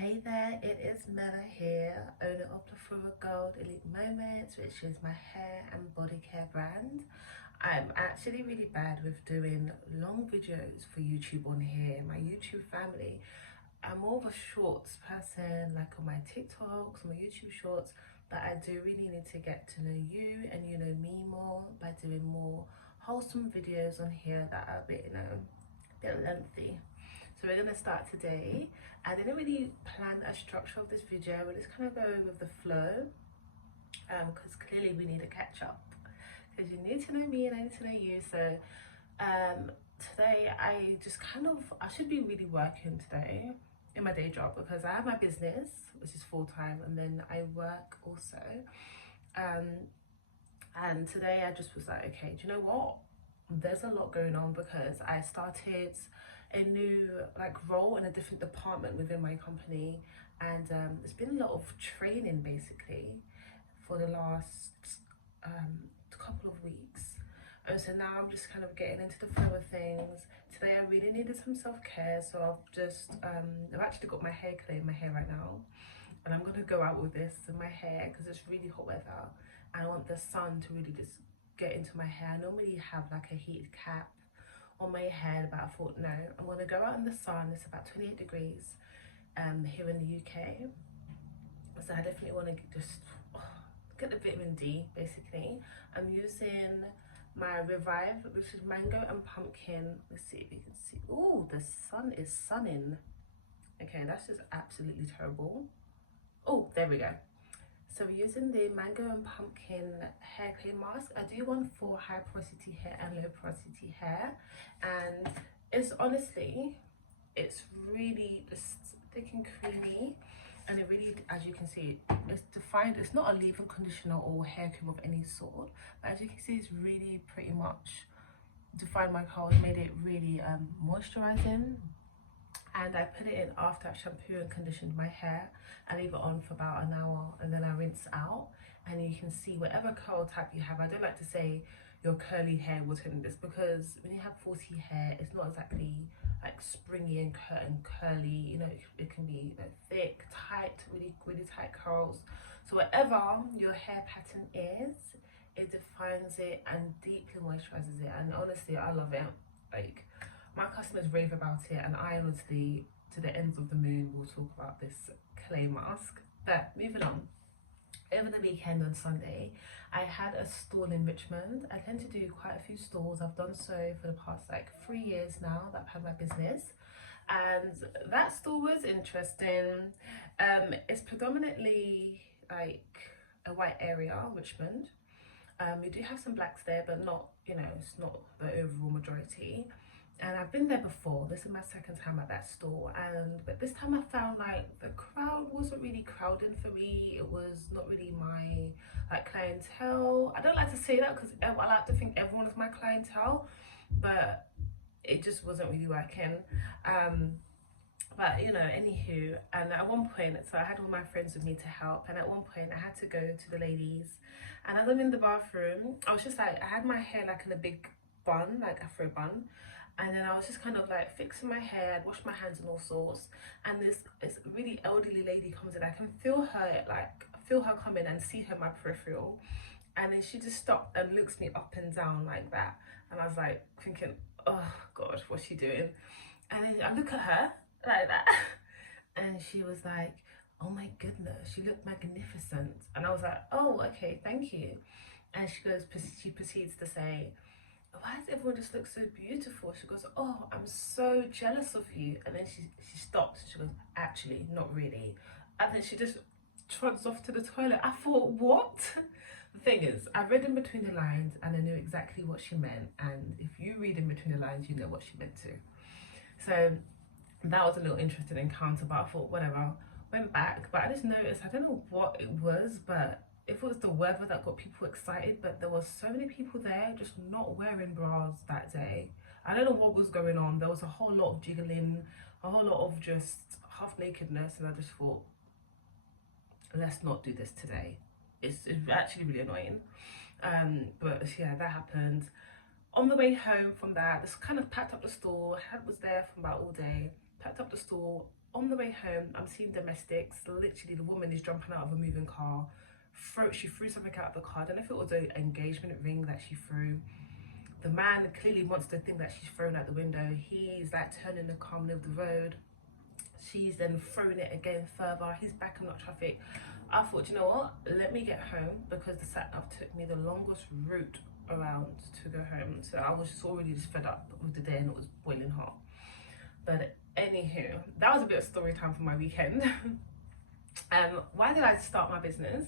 Hey there, it is Mela here, owner of the Flora Gold Elite Moments, which is my hair and body care brand. I'm actually really bad with doing long videos for YouTube on here. My YouTube family, I'm more of a shorts person, like on my TikToks, on my YouTube shorts, but I do really need to get to know you and you know me more by doing more wholesome videos on here that are a bit, a bit lengthy. So we're going to start today. I didn't really plan a structure of this video. We're just kind of going with the flow because clearly we need to catch up because you need to know me and I need to know you. So today I should be really working today in my day job because I have my business, which is full-time, and then I work also. And today I just was like, okay, do you know what? There's a lot going on because I started a new role in a different department within my company, and it's been a lot of training basically for the last couple of weeks. And so now I'm just kind of getting into the flow of things. Today I really needed some self-care, so I've actually got my hair clay in my hair right now, and I'm gonna go out with this in my hair because it's really hot weather. I want the sun to really just get into my hair. I normally have like a heated cap on my head, but I thought no, I'm gonna go out in the sun. It's about 28 degrees here in the UK, so I definitely want to just get the vitamin D basically. I'm using my Revive, which is mango and pumpkin. Let's see if you can see. Oh, the sun is sunning. Okay, that's just absolutely terrible. Oh, there we go. So we're using the mango and pumpkin hair clay mask. I do one for high porosity hair and low porosity hair, and it's really just thick and creamy, and it really, as you can see, it's defined. It's not a leave-in conditioner or hair cream of any sort, but as you can see, it's really pretty much defined my curls, made it really moisturizing. And I put it in after I've shampooed and conditioned my hair. I leave it on for about an hour and then I rinse out, and you can see whatever curl type you have. I don't like to say your curly hair will turn this because when you have 40 hair, it's not exactly like springy and curly, it can be thick, tight, really tight curls. So whatever your hair pattern is, it defines it and deeply moisturizes it, and honestly I love it. Like, my customers rave about it, and I honestly, to the ends of the moon, will talk about this clay mask. But moving on, over the weekend on Sunday, I had a stall in Richmond. I tend to do quite a few stalls. I've done so for the past 3 years now that I've had my business, and that stall was interesting. It's predominantly like a white area, Richmond. We do have some blacks there, but not, it's not the overall majority. And I've been there before. This is my second time at that store, but this time I found the crowd wasn't really crowding for me. It was not really my clientele. I don't like to say that because I like to think everyone is my clientele, but it just wasn't really working. But anywho, and at one point, so I had all my friends with me to help, and at one point I had to go to the ladies, and as I'm in the bathroom, I was just I had my hair in a big bun, like afro bun, and then I was just kind of fixing my hair. I'd washed my hands and all sorts, and this really elderly lady comes in. I can feel her come in and see her in my peripheral, and then she just stopped and looks me up and down like that, and I was thinking, oh god, what's she doing? And then I look at her like that, and she was like, oh my goodness, you look magnificent. And I was like, oh, okay, thank you. And she proceeds to say, why does everyone just look so beautiful? She goes, oh, I'm so jealous of you. And then she stops. She goes, actually, not really. And then she just trots off to the toilet. I thought, what? The thing is, I read in between the lines and I knew exactly what she meant. And if you read in between the lines, you know what she meant too. So that was a little interesting encounter, but I thought whatever. Went back, but I just noticed, I don't know what it was, but if it was the weather that got people excited, but there was so many people there just not wearing bras that day. I don't know what was going on. There was a whole lot of jiggling, a whole lot of just half nakedness, and I just thought, let's not do this today. It's actually really annoying. But yeah, that happened. On the way home from that, just kind of packed up the store. Was there for about all day. Packed up the store, on the way home, I'm seeing domestics. Literally, the woman is jumping out of a moving car. She threw something out of the car. I don't know if it was an engagement ring that she threw. The man clearly wants the thing that she's thrown out the window. He's like turning the car middle of the road. She's then throwing it again further. He's backing up traffic. I thought, you know what? Let me get home, because the sat nav took me the longest route around to go home. So I was just already just fed up with the day, and it was boiling hot. But anywho, that was a bit of story time for my weekend. Why did I start my business?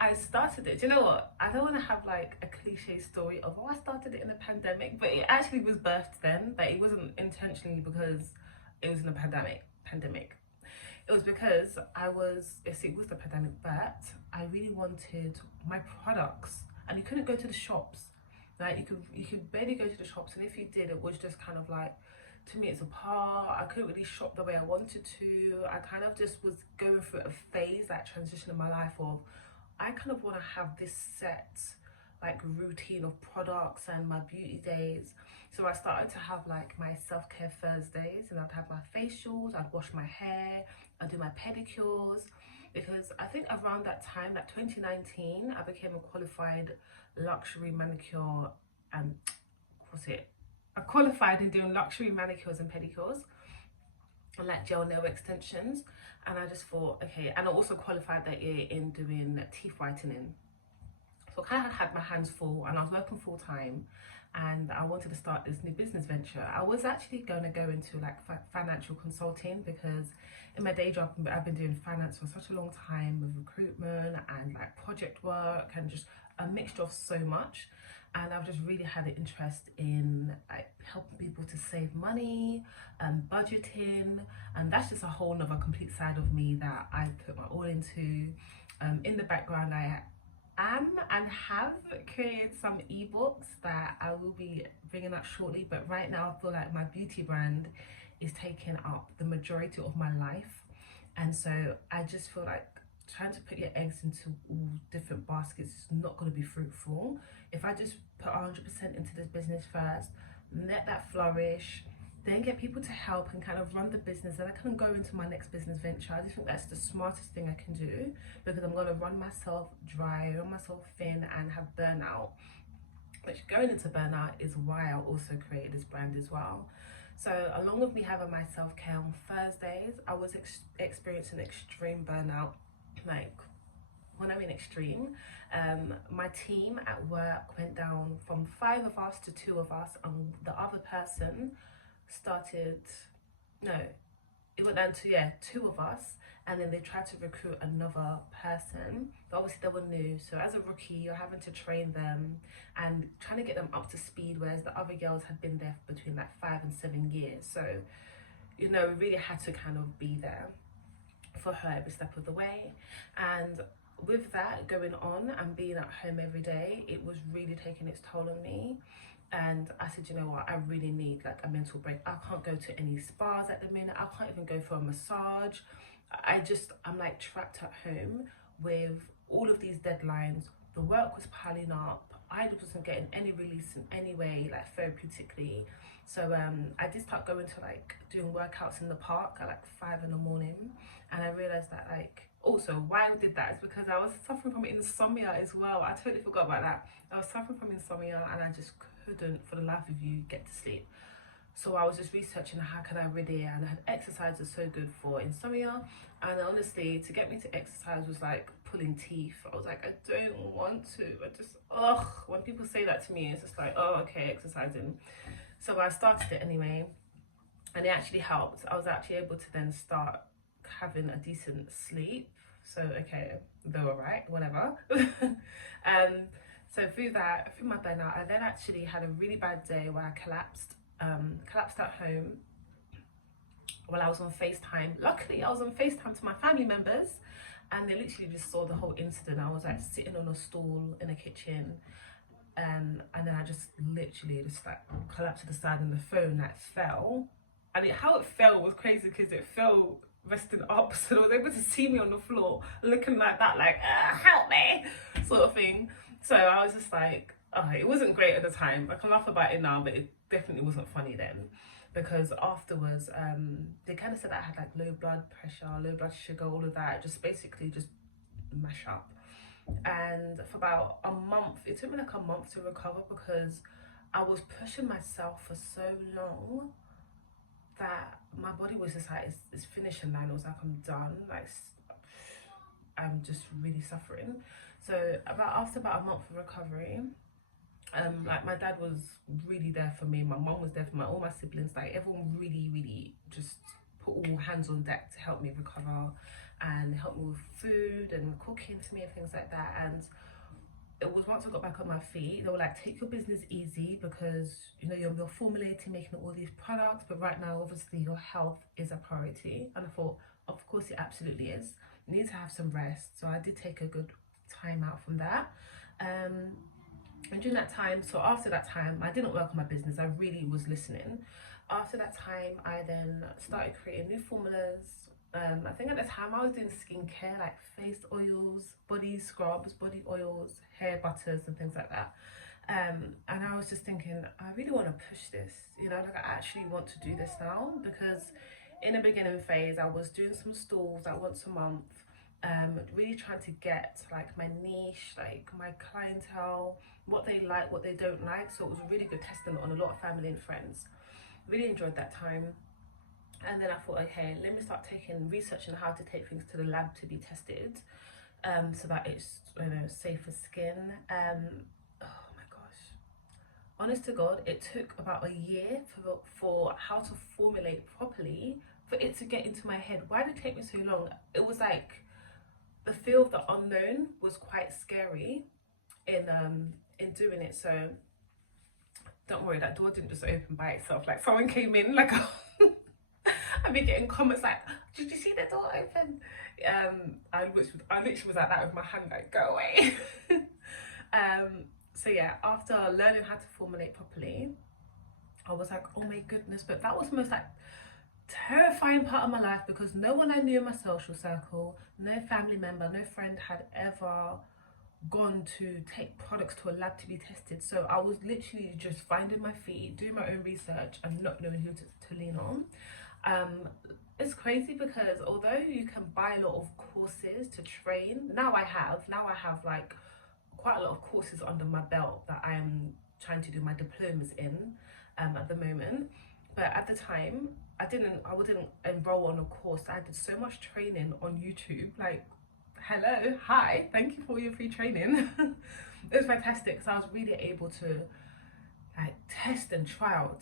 I started it. Do you know what? I don't want to have like a cliche story of, oh, I started it in the pandemic, but it actually was birthed then. But it wasn't intentionally because it was in a pandemic. It was because it was the pandemic, but I really wanted my products, and you couldn't go to the shops. Like you could barely go to the shops, and if you did, it was just kind of like, to me, it's apart. I couldn't really shop the way I wanted to. I kind of just was going through a phase, that transition in my life of, I kind of want to have this set like routine of products and my beauty days. So I started to have like my self-care Thursdays, and I'd have my facials, I'd wash my hair, I'd do my pedicures, because I think around that time, like 2019, I became a qualified luxury manicure and I qualified in doing luxury manicures and pedicures and like gel nail extensions. And I just thought, okay, and I also qualified that year in doing teeth whitening. So I kind of had my hands full, and I was working full time, and I wanted to start this new business venture. I was actually going to go into like financial consulting, because in my day job I've been doing finance for such a long time, with recruitment and like project work and just a mixture of so much. And I've just really had an interest in like helping people to save money and budgeting, and that's just a whole nother complete side of me that I put my all into. In the background, I am and have created some ebooks that I will be bringing up shortly, but right now I feel like my beauty brand is taking up the majority of my life, and so I just feel like trying to put your eggs into all different baskets is not going to be fruitful. If I just put 100% into this business first, let that flourish, then get people to help and kind of run the business, and I can go into my next business venture. I just think that's the smartest thing I can do, because I'm going to run myself dry, run myself thin, and have burnout, which going into burnout is why I also created this brand as well. So along with me having my self-care on Thursdays, I was experiencing extreme burnout. Like, when I mean extreme, my team at work went down from 5 of us to 2 of us, and the other person it went down to 2 of us, and then they tried to recruit another person, but obviously they were new, so as a rookie you're having to train them and trying to get them up to speed, whereas the other girls had been there between like 5 and 7 years. So we really had to kind of be there for her every step of the way. And with that going on and being at home every day, it was really taking its toll on me. And I said, you know what, I really need like a mental break. I can't go to any spas at the minute. I can't even go for a massage. I'm like trapped at home with all of these deadlines. The work was piling up. I wasn't getting any release in any way, like therapeutically. So I did start going to like doing workouts in the park at like 5 in the morning. And I realized that like, also why I did that is because I was suffering from insomnia as well. I totally forgot about that. I was suffering from insomnia, and I just couldn't for the life of you get to sleep. So I was just researching how can I rid it, and I had exercise is so good for insomnia. And honestly, to get me to exercise was like pulling teeth. I was like, I don't want to. I just, when people say that to me, it's just like, oh, okay, exercising. So I started it anyway, and it actually helped. I was actually able to then start having a decent sleep. So okay, they were right, whatever. So through my burnout, I then actually had a really bad day where I collapsed at home while I was on FaceTime. Luckily, I was on FaceTime to my family members, and they literally just saw the whole incident. I was like sitting on a stool in the kitchen, and then I just literally just like collapsed to the side, and the phone like fell. And how it fell was crazy, because it fell resting up, so they were able to see me on the floor looking like that, like help me sort of thing. So I was just like, it wasn't great at the time. I can laugh about it now, but it definitely wasn't funny then. because afterwards they kind of said that I had like low blood pressure, low blood sugar, all of that, just basically just mash up. And for about a month, it took me like a month to recover, because I was pushing myself for so long that my body was just like, it's finishing line. It was like, I'm done, like I'm just really suffering. So after about a month of recovery, like my dad was really there for me, my mom was there for all my siblings, like everyone really just put all hands on deck to help me recover and help me with food and cooking for me and things like that. And it was once I got back on my feet, they were like, take your business easy, because you know you're formulating, making all these products, but right now obviously your health is a priority. And I thought, of course it absolutely is, you need to have some rest. So I did take a good time out from that. And during that time, so after that time, I didn't work on my business, I really was listening. After that time, I then started creating new formulas. I think at the time I was doing skincare, like face oils, body scrubs, body oils, hair butters and things like that. And I was just thinking, I really want to push this, you know, like I actually want to do this now, because in the beginning phase I was doing some stalls like once a month, really trying to get like my niche, like my clientele, what they like, what they don't like. So it was really good testing on a lot of family and friends. Really enjoyed that time. And then I thought, okay, let me start researching how to take things to the lab to be tested, so that it's, you know, safe for skin. Oh my gosh, honest to God, it took about a year for how to formulate properly, for it to get into my head. Why did it take me so long? It was like the fear of the unknown was quite scary in doing it. So don't worry, that door didn't just open by itself. Like someone came in, like I've been getting comments like, did you see the door open? I literally was like that with my hand, like, go away. So yeah, after learning how to formulate properly, I was like, oh my goodness. But that was the most like terrifying part of my life, because no one I knew in my social circle, no family member, no friend had ever gone to take products to a lab to be tested. So I was literally just finding my feet, doing my own research and not knowing who to lean on. It's crazy, because although you can buy a lot of courses to train, now I have like quite a lot of courses under my belt that I'm trying to do my diplomas in at the moment. But at the time I wouldn't enroll on a course. I did so much training on YouTube, like, hello, hi, thank you for your free training. It was fantastic. So I was really able to like test and trial.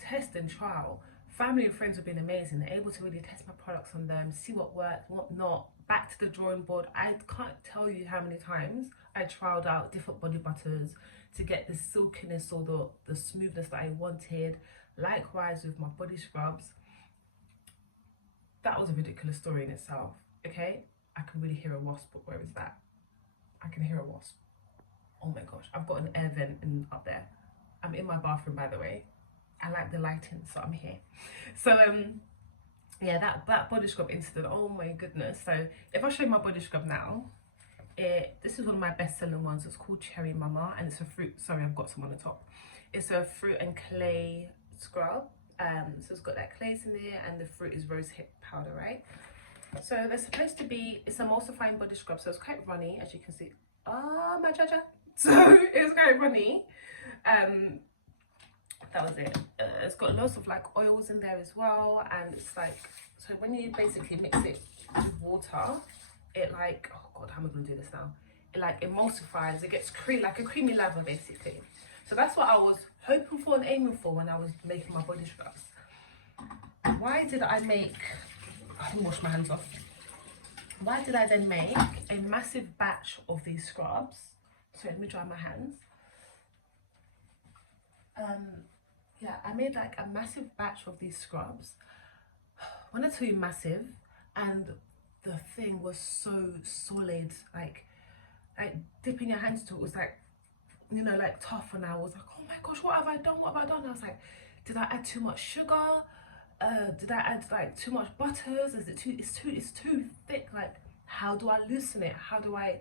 Family and friends have been amazing. They're able to really test my products on them, see what worked, what not. Back to the drawing board. I can't tell you how many times I trialed out different body butters to get the silkiness or the smoothness that I wanted. Likewise with my body scrubs. That was a ridiculous story in itself, okay? I can really hear a wasp, but where is that? I can hear a wasp. Oh my gosh, I've got an air vent up there. I'm in my bathroom, by the way. I like the lighting, so I'm here. So yeah, that body scrub incident, oh my goodness. So if I show you my body scrub now, this is one of my best selling ones. It's called Cherry Mama, and it's a fruit, sorry, I've got some on the top. It's a fruit and clay scrub. So it's got that clays in there, and the fruit is rose hip powder, right? So they're supposed to be, it's emulsifying body scrub, so it's quite runny, as you can see. Oh my jaja. So it's quite runny. That was it. It's got lots of like oils in there as well, and it's like, so when you basically mix it with water, it like, oh god, how am I gonna do this now? It like emulsifies, it gets like a creamy lava basically. So that's what I was hoping for and aiming for when I was making my body scrubs. Why did I make, I didn't wash my hands off. Why did I then make a massive batch of these scrubs? So let me dry my hands. Yeah, I made like a massive batch of these scrubs. When I tell you massive, and the thing was so solid, like dipping your hands to it was like, you know, like tough, and I was like, oh my gosh, what have I done? I was like, did I add too much sugar? Did I add like too much butters? It's too thick. Like, how do I loosen it? How do I,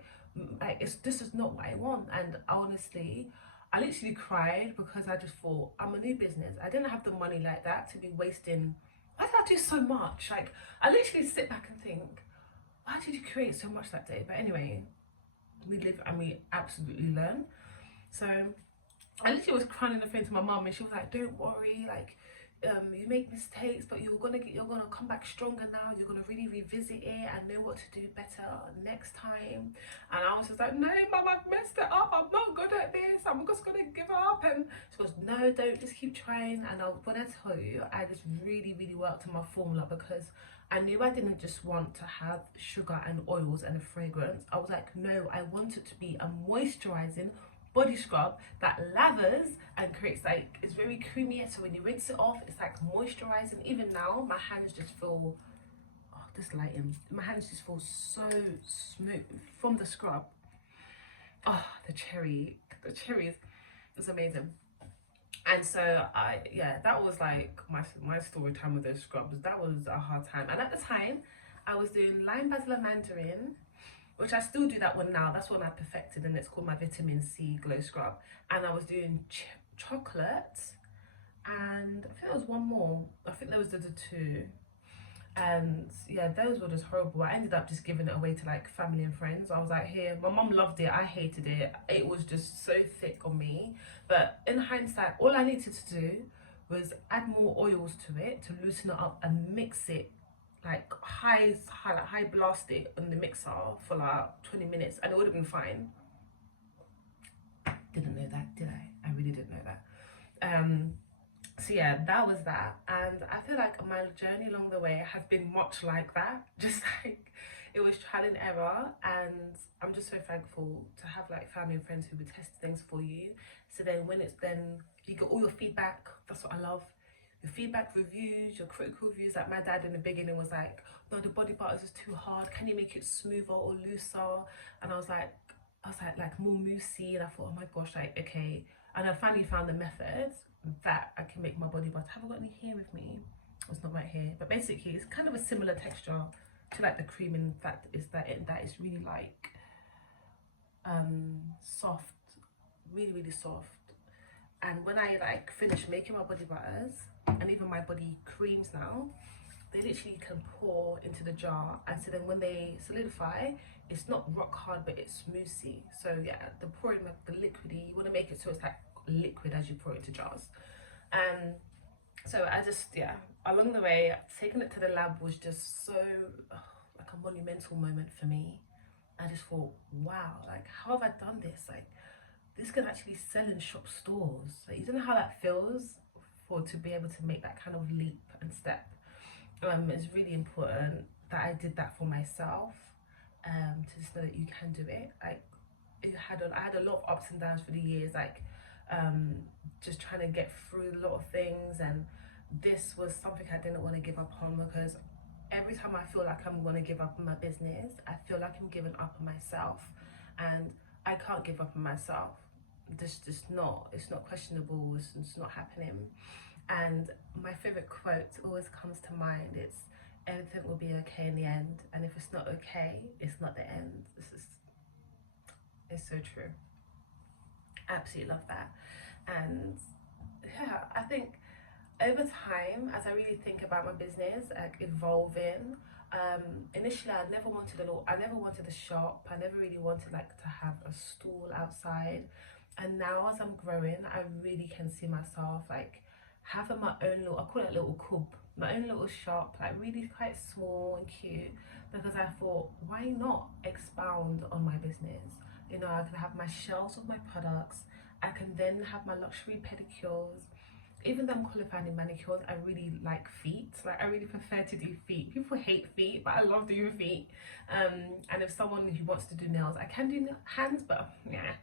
like, this is not what I want. And honestly, I literally cried because I just thought, I'm a new business. I didn't have the money like that to be wasting. Why did I do so much? Like, I literally sit back and think, why did you create so much that day? But anyway, we live and we absolutely learn. So I literally was crying on the phone to my mum, and she was like, "Don't worry, like, you make mistakes, but you're gonna come back stronger now. You're gonna really revisit it and know what to do better next time." And I was just like, "No, mum, I've messed it up. I'm not good at this. I'm just gonna give up." And she goes, "No, don't. Just keep trying." And when I tell you, I just really worked on my formula because I knew I didn't just want to have sugar and oils and a fragrance. I was like, no, I want it to be a moisturizing body scrub that lathers and creates, like, it's very creamy, so when you rinse it off, it's like moisturizing. Even now, my hands just feel, oh, this lighting, my hands just feel so smooth from the scrub. Oh, the cherry is amazing. And so that was like my story time with those scrubs. That was a hard time. And at the time, I was doing lime, basil and mandarin, which I still do that one now. That's one I perfected, and it's called my vitamin C glow scrub. And I was doing chocolate, and I think there was one more. I think there was the two. And yeah, those were just horrible. I ended up just giving it away to like family and friends. I was like, here, my mum loved it, I hated it. It was just so thick on me. But in hindsight, all I needed to do was add more oils to it to loosen it up and mix it, like high blast it on the mixer for like 20 minutes, and it would have been fine. Didn't know that, did I? I really didn't know that. So yeah, that was that. And I feel like my journey along the way has been much like that. Just like, it was trial and error, and I'm just so thankful to have like family and friends who would test things for you. So then when it's then you get all your feedback, that's what I love. Your feedback, reviews, your critical reviews. Like my dad in the beginning was like, no, the body butter is too hard, can you make it smoother or looser? And I was like more moussey, and I thought, oh my gosh, like, okay. And I finally found the method that I can make my body butter. Have I got any here with me? It's not right here, but basically it's kind of a similar texture to like the cream, in fact is that it's really like soft, really soft. And when I like finish making my body butters and even my body creams now, they literally can pour into the jar, and so then when they solidify, it's not rock hard, but it's smoothie. So yeah, the pouring of the liquidy, you want to make it so it's like liquid as you pour it into jars. So I just, yeah, along the way, taking it to the lab was just so like a monumental moment for me. I just thought, wow, like, how have I done this? Like, this can actually sell in shop stores. Like, you don't know how that feels to be able to make that kind of leap and step. It's really important that I did that for myself, to just know that you can do it. Like, I had a lot of ups and downs for the years, like just trying to get through a lot of things, and this was something I didn't want to give up on, because every time I feel like I'm going to give up on my business, I feel like I'm giving up on myself, and I can't give up on myself. This just not, it's not questionable, it's not happening. And my favorite quote always comes to mind. It's, everything will be okay in the end, and if it's not okay, it's not the end. It's so true. Absolutely love that. And yeah, I think over time, as I really think about my business, like evolving, initially I never wanted a shop. I never really wanted like to have a stall outside. And now as I'm growing, I really can see myself like having my own little, I call it a little cub, my own little shop, like really quite small and cute, because I thought, why not expound on my business? You know, I can have my shelves of my products. I can then have my luxury pedicures. Even though I'm qualified in manicures, I really like feet. Like, I really prefer to do feet. People hate feet, but I love doing feet. And if someone who wants to do nails, I can do hands, but yeah.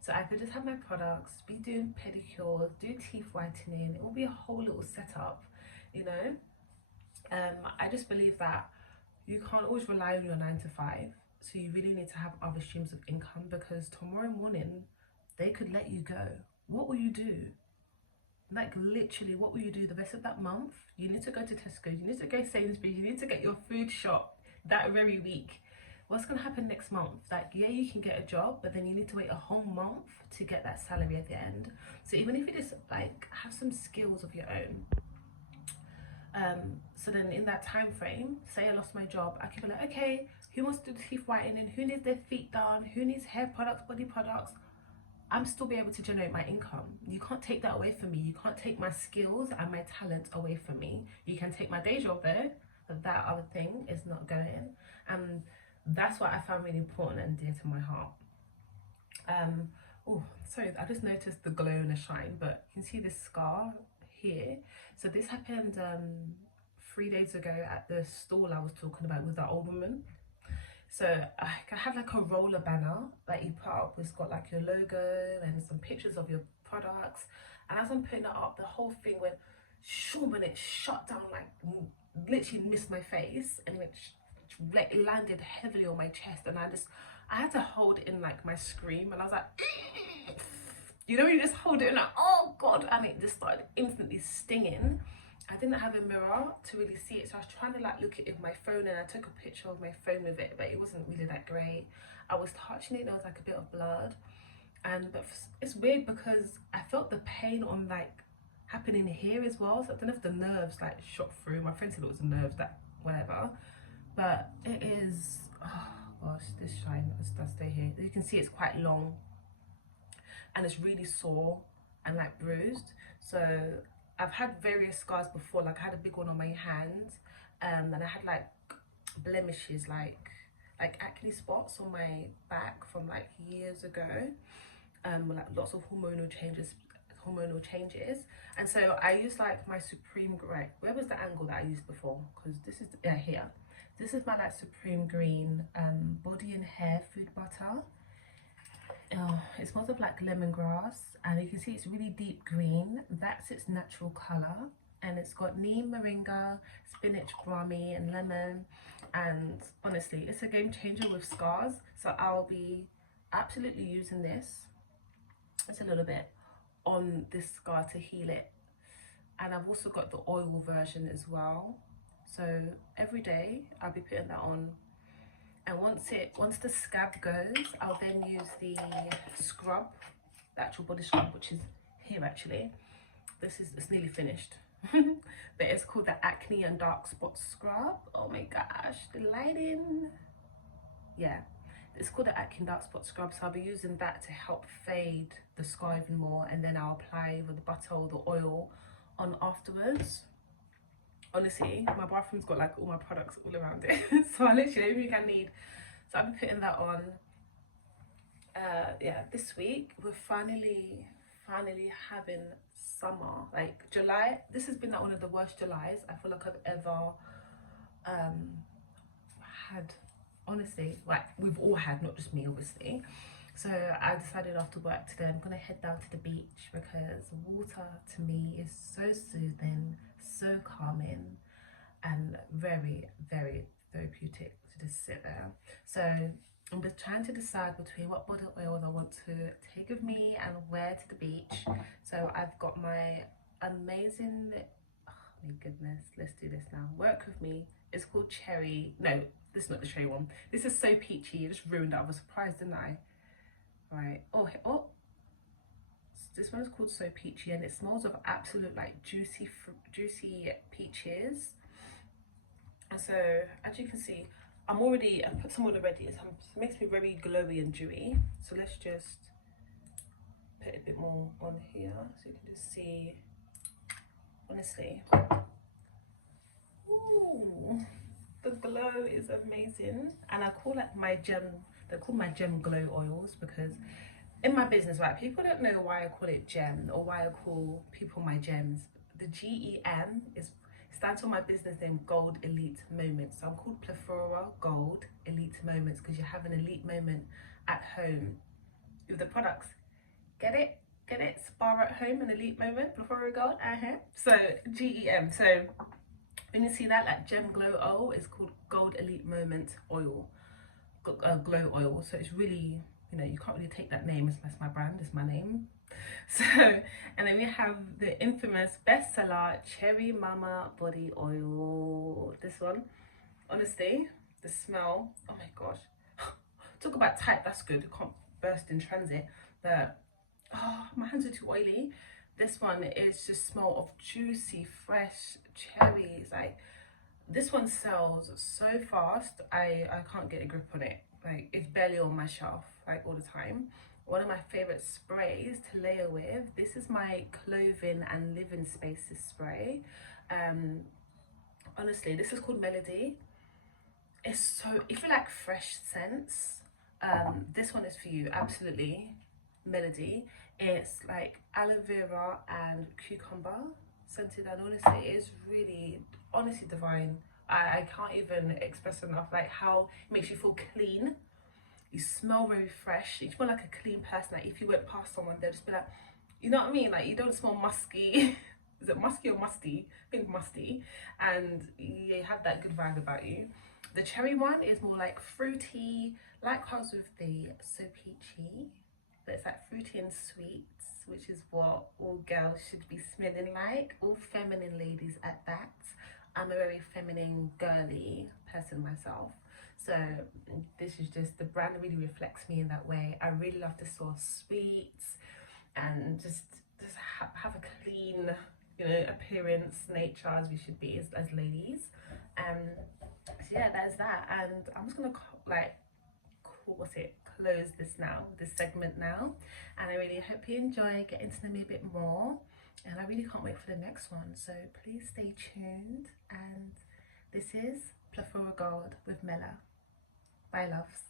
So I could just have my products, be doing pedicures, do teeth whitening. It will be a whole little setup, you know. I just believe that you can't always rely on your 9 to 5. So you really need to have other streams of income, because tomorrow morning they could let you go. What will you do? Like, literally, what will you do the rest of that month? You need to go to Tesco, you need to go to Sainsbury's, you need to get your food shop that very week. what's going to happen next month? Like, yeah, you can get a job, but then you need to wait a whole month to get that salary at the end. So even if you just like have some skills of your own, so then in that time frame, say I lost my job, I could be like, okay, who wants to do teeth whitening, who needs their feet done, who needs hair products, body products, I'm still be able to generate my income. You can't take that away from me. You can't take my skills and my talent away from me. You can take my day job though, but that other thing is not going. And that's what I found really important and dear to my heart. Oh, sorry, I just noticed the glow and the shine, but you can see this scar here. So this happened 3 days ago at the stall I was talking about with that old woman. So I have like a roller banner that you put up. It's got like your logo and some pictures of your products. And as I'm putting it up, the whole thing went shoom and it shut down, like literally missed my face, and it like landed heavily on my chest. And I had to hold in like my scream, and I was like, you know, when you just hold it and like, oh God, and it just started instantly stinging. I didn't have a mirror to really see it, so I was trying to like look at it with my phone, and I took a picture of my phone with it, but it wasn't really that great. I was touching it, there was like a bit of blood, but it's weird because I felt the pain on like happening here as well. So I don't know if the nerves like shot through. My friend said it was the nerves, that whatever, but it is, oh gosh, this shine does stay here. You can see it's quite long and it's really sore and like bruised. So I've had various scars before. Like I had a big one on my hand, and I had like blemishes, like acne spots on my back from like years ago, like lots of hormonal changes. And so I used like my Supreme Green. Where was the angle that I used before? Because this is here. This is my like Supreme Green body and hair food butter. It smells of like lemongrass, and you can see it's really deep green. That's its natural color, and it's got neem, moringa, spinach, brahmi, and lemon. And honestly, it's a game changer with scars. So I'll be absolutely using this. It's a little bit on this scar to heal it, and I've also got the oil version as well. So every day I'll be putting that on. And once the scab goes, I'll then use the scrub, the actual body scrub, which is here actually. It's nearly finished. But it's called the Acne and Dark Spot Scrub. Oh my gosh, the lighting. Yeah, it's called the Acne and Dark Spot Scrub. So I'll be using that to help fade the scar even more, and then I'll apply with the butter or the oil on afterwards. Honestly, my bathroom's got like all my products all around it. So I literally everything I need. So I'll be putting that on. Yeah, this week we're finally having summer. Like July, this has been like one of the worst Julys I feel like I've ever had. Honestly, like we've all had, not just me obviously. So I decided after work today I'm gonna head down to the beach, because water to me is so soothing, so calming, and very, very therapeutic to just sit there. So I'm just trying to decide between what body oils I want to take with me and wear to the beach. So I've got my amazing, oh my goodness, let's do this now. Work with me. It's called Cherry. No, this is not the cherry one. This is So Peachy. I just ruined it. I was surprised, didn't I? Right. Oh. This one is called So Peachy, and it smells of absolute like juicy peaches. And so as you can see, I put some already. It makes me very glowy and dewy. So let's just put a bit more on here so you can just see. Honestly, ooh, the glow is amazing. And I call it my gem. They're called my gem glow oils, because in my business, right, people don't know why I call it gem or why I call people my gems. The GEM stands for my business name, Gold Elite Moments. So I'm called Plethora Gold Elite Moments, because you have an elite moment at home with the products. Get it? Spa at home, an elite moment, Plethora Gold. So GEM. So when you see that, like gem glow oil is called Gold Elite Moment oil, glow oil. So it's really, you know, you can't really take that name. It's my brand, it's my name. So, and then we have the infamous bestseller Cherry Mama body oil. This one, honestly, the smell, oh my gosh, talk about tight, that's good, it can't burst in transit. But oh, my hands are too oily. This one is just smell of juicy fresh cherries. Like, this one sells so fast, I can't get a grip on it. Like, it's barely on my shelf like all the time. One of my favorite sprays to layer with, this is my clothing and living spaces spray. Honestly, this is called Melody. It's so, if you like fresh scents, this one is for you, absolutely. Melody. It's like aloe vera and cucumber scented, and honestly it is really, honestly divine. I can't even express enough like how it makes you feel clean. You smell very fresh, you smell like a clean person. Like if you went past someone, they'll just be like, you know what I mean, like you don't smell musky. Is it musky or musty? I think musty. And you have that good vibe about you. The cherry one is more like fruity, likewise with the So Peachy, but it's like fruity and sweet, which is what all girls should be smelling like, all feminine ladies at that. I'm a very feminine, girly person myself, so this is just, the brand really reflects me in that way. I really love the sort of sweets and just have a clean, you know, appearance, nature, as we should be as ladies. So yeah, that's that. And I'm just gonna like, what's it, close this segment now, and I really hope you enjoy getting to know me a bit more, and I really can't wait for the next one, so please stay tuned. And this is Plethora Gold with Mela. Bye loves.